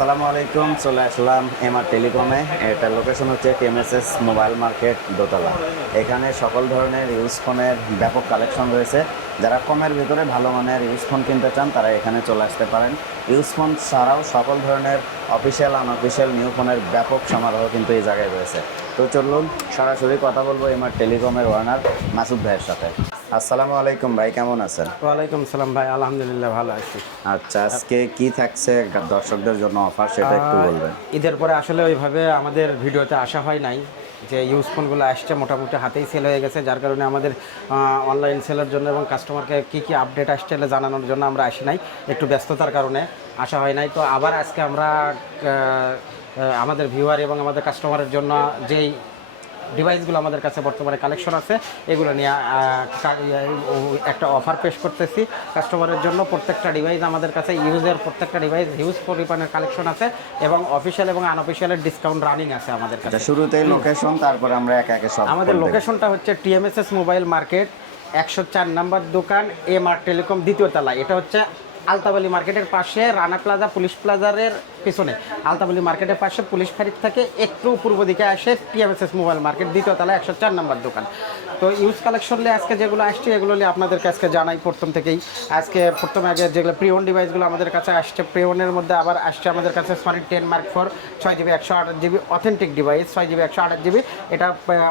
আসসালামু আলাইকুম, চলে আসলাম এমআর টেলিকমে। এটা লোকেশন হচ্ছে টিএমএসএস মোবাইল মার্কেট দোতলা। এখানে সকল ধরনের ইউজ ফোনের ব্যাপক কালেকশন রয়েছে। যারা কমের ভিতরে ভালো মানের ইউজ ফোন কিনতে চান, তারা এখানে চলে আসতে পারেন। ইউজ ফোন ছাড়াও সকল ধরনের অফিসিয়াল আনঅফিসিয়াল নিউ ফোনের ব্যাপক সমারোহ কিন্তু এই জায়গায় রয়েছে। তো চলুন সরাসরি কথা বলব এমআর টেলিকমের ওয়ার্নার মাসুদ ভাইয়ের সাথে। আসসালামু আলাইকুম ভাই কেমন আছেন? ওয়ালাইকুম সালাম ভাই আলহামদুলিল্লাহ ভালো আছি। আচ্ছা আজকে কি থাকছে দর্শকদের জন্য অফার সেটা একটু বলবেন। ঈদের পরে আসলে ওইভাবে আমাদের ভিডিওতে আসা হয় নাই যে ইউজ ফোনগুলো আসছে মোটামুটি হাতেই সেল হয়ে গেছে যার কারণে আমাদের অনলাইন সেলের জন্য এবং কাস্টমারকে কী কী আপডেট আসছে জানানোর জন্য আমরা আসি নাই একটু ব্যস্ততার কারণে আসা হয় নাই। তো আবার আজকে আমরা আমাদের ভিউয়ার এবং আমাদের কাস্টমারের জন্য যেই ডিভাইসগুলো আমাদের কাছে বর্তমানে কালেকশন আছে এগুলো নিয়ে ইয়ে, একটা অফার পেশ করতেছি কাস্টমারের জন্য। প্রত্যেকটা ডিভাইস আমাদের কাছে ইউজের প্রত্যেকটা ডিভাইস হিউজ পরিমাণের কালেকশন আছে এবং অফিসিয়াল এবং আনঅফিসিয়ালের ডিসকাউন্ট রানিং আছে আমাদের কাছে। শুরুতেই লোকেশন তারপরে আমরা একে একে সব আমাদের। লোকেশনটা হচ্ছে টিএমএসএস মোবাইল মার্কেট একশো চার নাম্বার দোকান এম আর টেলিকম দ্বিতীয় তলা এটা হচ্ছে আলতাবালি মার্কেটের পাশে রানা প্লাজা, পুলিশ প্লাজারের পিছনে। আলতাবালি মার্কেটের পাশে পুলিশ ফাঁড়ির থেকে একটু পূর্ব দিকে আসে টিএমএসএস মোবাইল মার্কেট, দ্বিতীয় তলা একশো চার নম্বর দোকান। তো ইউজ কালেকশন নিয়ে আজকে যেগুলো আসছে এগুলো নিয়ে আপনাদেরকে আজকে জানাই প্রথম থেকেই। আজকে প্রথমে আগে যেগুলো প্রিওন ডিভাইসগুলো আমাদের কাছে আসছে প্রিওনের মধ্যে আবার আসছে আমাদের কাছে সনি টেন মার্ক ফোর ছয় জিবি একশো আঠাশ জিবি অথেন্টিক ডিভাইস ছয় জিবি একশো আঠাশ জিবি এটা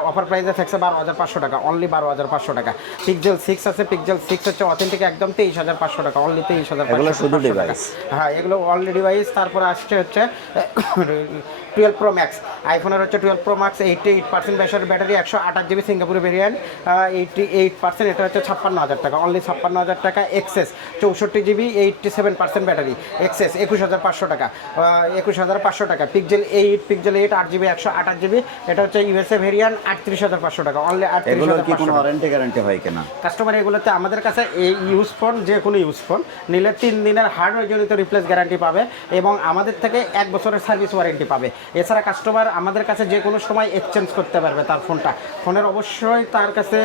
অফার প্রাইসে থাকছে বারো হাজার পাঁচশো টাকা অনলি বারো হাজার পাঁচশো টাকা। পিকজেল সিক্স আছে পিকজেল সিক্স হচ্ছে অথেন্টিক একদম তেইশ হাজার পাঁচশো টাকা অনলি তেইশ হাজার শুধু টাকা। হ্যাঁ এগুলো অনলি ডিভাইস তারপরে আসছে হচ্ছে টুয়েলভ প্রো ম্যাক্স আইফোনের হচ্ছে twelve Pro Max eighty eight percent battery battery একশো আঠাশ জিবি সিঙ্গাপুরের ভেরিয়েন্ট এইটি এইট পার্সেন্ট এটা হচ্ছে ছাপ্পান্ন হাজার টাকা। অনলি ছাপ্পান্ন হাজার টাকা এক্সেস চৌষট্টি GB eighty seven percent battery. XS একুশ হাজার পাঁচশো টাকা। একুশ হাজার পাঁচশো টাকা। পিকজেল এইট পিকজেল এইট আট জিবি একশো আঠাশ জিবি এটা হচ্ছে ইউএসএ ভেরিয়েন্ট আটত্রিশ হাজার পাঁচশো টাকা। অনলি আটত্রিশ হাজার পাঁচশো ওয়ারেন্টি গ্যারান্টি হয় কিনা? কাস্টমার এগুলোতে আমাদের কাছে এই ইউজ ফোন যে কোনো ইউজ ফোন নিলে তিন দিনের হার্ডওয়্যার জনিত রিপ্লেস গ্যারান্টি পাবে এবং আমাদের থেকে এক বছরের সার্ভিস ওয়ারেন্টি পাবে। এছাড়া কাস্টমার আমাদের কাছে যে কোনো সময় এক্সচেঞ্জ করতে পারবে তার ফোনটা। ফোনের অবশ্যই তার কাছে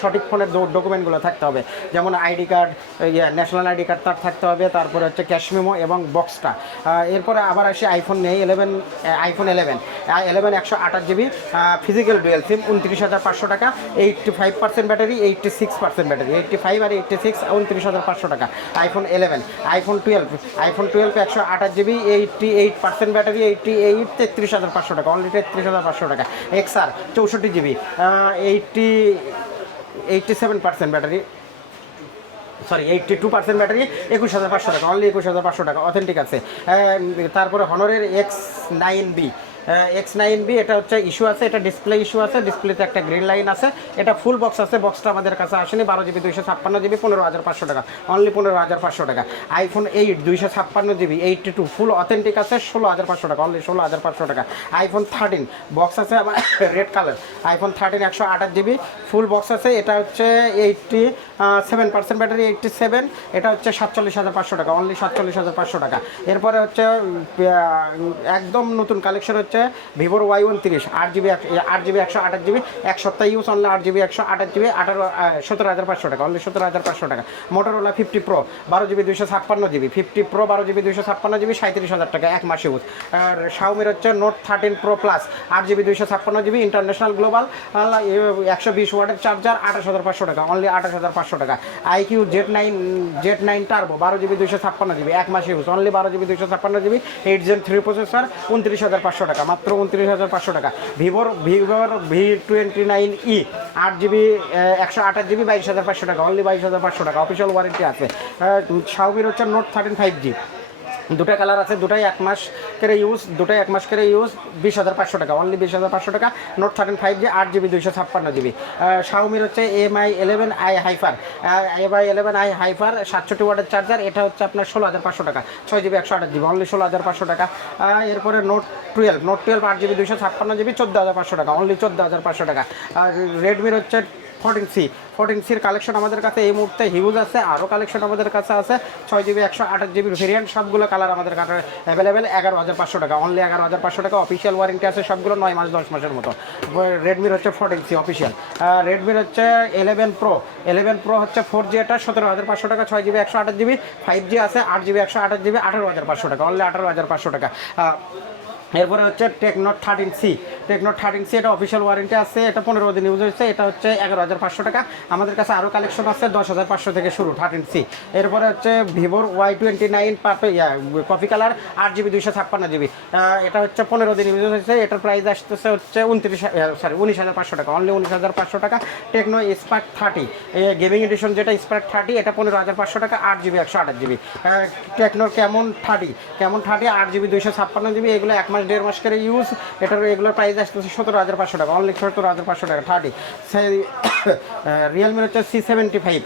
সঠিক ফোনের ডকুমেন্টগুলো থাকতে হবে। যেমন ID card national ID card তার থাকতে হবে, তারপরে হচ্ছে ক্যাশ মেমো এবং বক্সটা এরপরে আবার আসি আইফোন নেই ইলেভেন আইফোন ইলেভেন ইলেভেন একশো আঠাশ জিবি ফিজিক্যাল ডুয়েল সিম উনত্রিশ হাজার পাঁচশো টাকা eighty five percent battery eighty six percent battery eighty five আর এইটটি সিক্স উনত্রিশ হাজার পাঁচশো টাকা। IPhone eleven iPhone twelve iPhone twelve একশো আঠাশ GB eighty eight percent battery eighty eight তেত্রিশ হাজার পাঁচশো টাকা অনলি তেত্রিশ হাজার পাঁচশো টাকা। এক্সআর চৌষট্টি GB eighty eighty seven percent battery sorry eighty two percent battery একুশ হাজার পাঁচশো টাকা অনলি একুশ হাজার পাঁচশো টাকা অথেন্টিক আছে। তারপরে হনরের X nine B X nine B এটা হচ্ছে ইস্যু আছে, এটা ডিসপ্লে ইস্যু আছে ডিসপ্লেতে একটা গ্রিন লাইন আছে, এটা ফুল বক্স আছে বক্সটা আমাদের কাছে আসেনি, বারো জিবি দুইশো ছাপ্পান্ন জিবি পনেরো হাজার পাঁচশো টাকা অনলি পনেরো হাজার পাঁচশো টাকা। আইফোন এইট দুইশো ছাপ্পান্ন GB eighty two full authentic আছে, ষোলো হাজার পাঁচশো টাকা অনলি ষোলো হাজার পাঁচশো টাকা। আইফোন থার্টিন বক্স আছে আমার রেড কালার আইফোন থার্টিন একশো আঠাশ জিবি ফুল বক্স আছে, এটা হচ্ছে eighty seven percent battery eighty seven, এটা হচ্ছে সাতচল্লিশ হাজার পাঁচশো টাকা অনলি সাতচল্লিশ হাজার পাঁচশো টাকা। এরপরে হচ্ছে একদম নতুন কালেকশন হচ্ছে ভিভোর ওয়াই উনত্রিশ, আট জিবি আট জিবি একশো আঠাশ জিবি, এক সপ্তাহ ইউজ অনলি আট জিবি একশো আঠাশ জিবি, আঠারো সতেরো হাজার পাঁচশো টাকা অনলি সতেরো হাজার পাঁচশো টাকা। মোটরোলা ফিফটি প্রো বারো জিবি দুইশো ছাপ্পান্ন জিবি ফিফটি প্রো বারো জিবি দুইশো ছাপ্পান্ন জিবি সাঁত্রিশ হাজার টাকা এক মাসে ইউজ আর শাওমির হচ্ছে নোট থার্টিন প্রো প্লাস আট জিবি দুইশো ছাপ্পান্ন জিবি ইন্টারন্যাশনাল গ্লোবাল একশো বিশ ওয়াটের চার্জার আঠাশ হাজার পাঁচশো টাকা অনলি আঠাশ হাজার পাঁচশো টাকা। IQOO Z nine Z nine Turbo, বারো জিবি দুইশো ছাপ্পান্ন জিবি, এক মাসে ইউজ অনলি বারো জিবি দুইশো ছাপ্পান্ন GB eight Gen three processor উনত্রিশ হাজার পাঁচশো টাকা, মাত্র উনত্রিশ হাজার পাঁচশো টাকা। ভিভোর ভিভোর ভি টোয়েন্টি নাইন ই আট জিবি একশো আঠাশ জিবি, বাইশ হাজার পাঁচশো টাকা অনলি বাইশ হাজার পাঁচশো টাকা অফিসিয়াল ওয়ারেন্টি আছে। শাওমির হচ্ছে নোট থার্টিন ফাইভ জি দুটা কালার আছে, দুটাই এক মাস করে ইউজ দুটাই এক মাস করে ইউজ বিশ হাজার পাঁচশো টাকা অনলি বিশ হাজার পাঁচশো টাকা নোট থার্টিন ফাইভ জি, আট জিবি দুইশো ছাপ্পান্ন জিবি। শাওমির হচ্ছে M I eleven I hyper M I eleven I hyper সাতষট্টি ওয়াটের চার্জার এটা হচ্ছে আপনার ষোলো হাজার পাঁচশো টাকা, ছয় জিবি, একশো আঠাশ জিবি অনলি ষোলো হাজার পাঁচশো টাকা। এরপরে নোট টুয়েলভ নোট টুয়েলভ আট জিবি, দুইশো ছাপ্পান্ন জিবি, চোদ্দ হাজার পাঁচশো টাকা অনলি চোদ্দ হাজার পাঁচশো টাকা। আর রেডমির হচ্ছে ফোরটিন সি। ফোরটিন সির কালেকশন আমাদের কাছে এই মুহূর্তে হিউজ আছে, আরও কালেকশন আমাদের কাছে আছে। ছয় জিবি একশো আঠাশ জিবির ভেরিয়েন্ট সবগুলো কালার আমাদের কাছে অ্যাভেলেবেল এগারো হাজার পাঁচশো টাকা। অনলি এগারো হাজার পাঁচশো টাকা অফিসিয়াল ওয়ারেন্টি আছে সবগুলো নয় মাস, দশ মাসের মতো। রেডমির হচ্ছে ফোরটিন সি অফিসিয়াল রেডমির হচ্ছে ইলেভেন প্রো ইলেভেন প্রো হচ্ছে ফোর জি এটা, সতেরো হাজার পাঁচশো টাকা, ছয় জিবি একশো আঠাশ জিবি ফাইভ জি আছে, আট জিবি একশো আঠাশ জিবি আঠারো হাজার পাঁচশো টাকা অনলি আঠারো হাজার পাঁচশো টাকা। এরপরে হচ্ছে Tecno Note thirteen C Tecno Note thirteen C এটা অফিসিয়াল ওয়ারেন্টি আছে, এটা পনেরো দিন ইউজ হয়েছে, এটা হচ্ছে এগারো হাজার পাঁচশো টাকা। আমাদের কাছে আরও কালেকশন আছে, দশ হাজার পাঁচশো থেকে শুরু থার্টিন সি এরপরে হচ্ছে ভিভোর Y twenty nine purple coffee colour আট জিবি, দুইশো ছাপ্পান্ন জিবি। এটা হচ্ছে পনেরো দিন ইউজ হয়েছে, এটার প্রাইস আসতেছে হচ্ছে উনত্রিশ সরি উনিশ হাজার পাঁচশো টাকা অনলি উনিশ হাজার পাঁচশো টাকা। Tecno Spark thirty gaming edition যেটা স্পার্ক থার্টি এটা পনেরো হাজার পাঁচশো টাকা, আট জিবি, একশো আঠাশ জিবি। টেকনোর কেমন থার্টি কেমন থার্টি আট জিবি, দুইশো ছাপ্পান্ন জিবি, এগুলো এক মাস, দেড় মাস করে ইউজ এটার, এগুলোর প্রাইস আসতেছে সতেরো হাজার পাঁচশো টাকা। অনলি সতেরো হাজার পাঁচশো টাকা থার্টি রিয়েলমির হচ্ছে C seventy five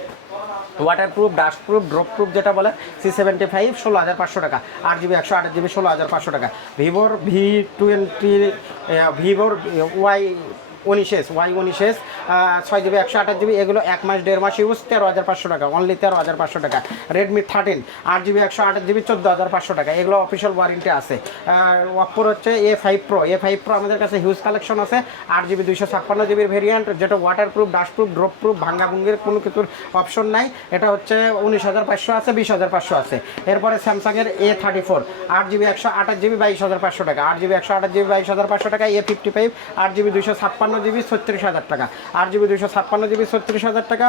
waterproof dustproof drop proof যেটা বলে সি সেভেন্টি ফাইভ ষোলো হাজার পাঁচশো টাকা। আট জিবি একশো, আট জিবি ষোলো হাজার পাঁচশো টাকা। ভিভোর ভি টোয়েন্টি ভিভোর ওয়াই উনিশ ওয়াই উনিশ ছয় জিবি একশো আঠাশ জিবি এগুলো এক মাস, দেড় মাস ইউজ তেরো হাজার পাঁচশো টাকা অনলি তেরো হাজার পাঁচশো টাকা। রেডমি থার্টিন আট জিবি একশো আঠাশ জিবি চোদ্দ হাজার পাঁচশো টাকা, এগুলো অফিসিয়াল ওয়ারেন্টি আছে। ওয়াপ্পোর হচ্ছে A five Pro A five Pro আমাদের কাছে হিউজ কালেকশন আছে, আট জিবি দুইশো ছাপ্পান্ন জিবির ভেরিয়েন্ট যেটা water proof dust proof drop proof ভাঙ্গা ভুঙ্গির কোনো কিছুর অপশন নাই। এটা হচ্ছে উনিশ হাজার পাঁচশো আছে, বিশ হাজার পাঁচশো আছে। এরপরে স্যামসাংয়ের এ থার্টি ফোর আট জিবি একশো আঠাশ জিবি বাইশ হাজার পাঁচশো টাকা, আট জিবি একশো আঠাশ জিবি বাইশ হাজার পাঁচশো টাকা এ ফিফটি ফাইভ আট জিবি দুইশো ছাপ্পান্ন জিবি ছত্রিশ হাজার টাকা, আট জিবি দুশো ছাপ্পান্ন জিবি ছত্রিশ হাজার টাকা,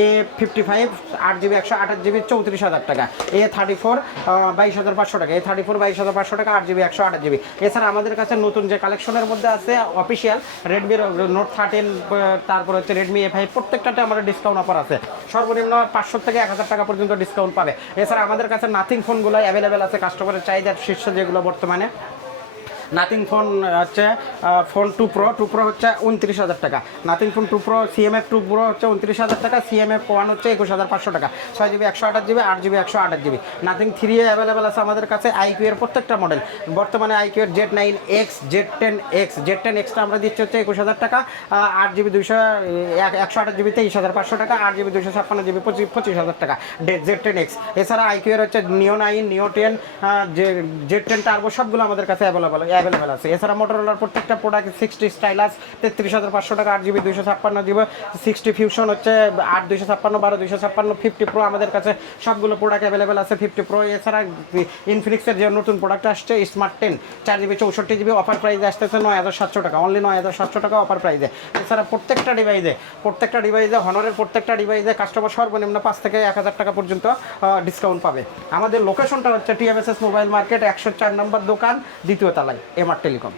এ ফিফটি ফাইভ আট জিবি একশো আঠাশ জিবি চৌত্রিশ হাজার টাকা, এ থার্টি ফোর বাইশ হাজার পাঁচশো টাকা, এ থার্টি ফোর বাইশ হাজার পাঁচশো টাকা, আট জিবি একশো আঠাশ জিবি। এছাড়া আমাদের কাছে নতুন যে কালেকশনের মধ্যে আছে অফিসিয়াল রেডমির নোট থার্টিন তারপর হচ্ছে রেডমি এ ফাইভ প্রত্যেকটাতে আমাদের ডিসকাউন্ট অফার আছে। সর্বনিম্ন পাঁচশো থেকে এক হাজার টাকা পর্যন্ত ডিসকাউন্ট পাবে। এছাড়া আমাদের কাছে নাথিং ফোনগুলো অ্যাভেলেবেল আছে কাস্টমারের চাহিদার শীর্ষ যেগুলো বর্তমানে। নাথিং ফোন হচ্ছে Phone two Pro two Pro হচ্ছে উনত্রিশ হাজার টাকা। Nothing Phone two Pro CMF two Pro হচ্ছে উনত্রিশ হাজার টাকা সিএমএফ ওয়ান হচ্ছে একুশ হাজার পাঁচশো টাকা। ছয় জিবি একশো আঠাশ জিবি আট জিবি একশো আঠাশ জিবি নাথিং থ্রি অ্যাভেলেবেল আছে আমাদের কাছে আইকিউ এর প্রত্যেকটা মডেল বর্তমানে আইকিউ এর Z nine X Z ten X Z ten extra আমরা দিচ্ছি হচ্ছে একুশ হাজার টাকা আট জিবি দুইশো একশো আঠাশ জিবি তেইশ হাজার পাঁচশো টাকা, আট জিবি দুইশো ছাপ্পান্ন জিবি পঁচিশ পঁচিশ হাজার টাকা। জেড টেন এক্স এছাড়া আইকিউ এর হচ্ছে নিও নাইন নিও টেন জেড টেন টার্বো সবগুলো আমাদের কাছে অ্যাভেলেবল অ্যাভেলেবেল আছে। এছাড়া মোটরোলার প্রত্যেকটা প্রোডাক্ট সিক্সটি স্টাইলাস তেত্রিশ হাজার পাঁচশো টাকা আট জিবি দুইশো ছাপ্পান্ন জিবি সিক্সটি ফিউশন হচ্ছে আট, দুইশো ছাপ্পান্ন, বারো, দুইশো ছাপ্পান্ন ফিফটি প্রো আমাদের কাছে সবগুলো প্রোডাক্ট অ্যাভেলেবেল আছে ফিফটি প্রো এছাড়া ইনফিনিক্সের যে নতুন প্রোডাক্ট আসছে স্মার্ট টেন চার জিবি চৌষট্টি জিবি অফার প্রাইজে আসতেছে নয় হাজার সাতশো টাকা অনলি নয় হাজার সাতশো টাকা অফার প্রাইজে এছাড়া প্রত্যেকটা ডিভাইসে প্রত্যেকটা ডিভাইসে হনরের প্রত্যেকটা ডিভাইসে কাস্টমার সর্বনিম্ন পাঁচ থেকে এক হাজার টাকা পর্যন্ত ডিসকাউন্ট পাবে। আমাদের লোকেশনটা হচ্ছে টিএমএসএস মোবাইল মার্কেট একশো চার নম্বর দোকান, দ্বিতীয় তলায়। MR Telecom.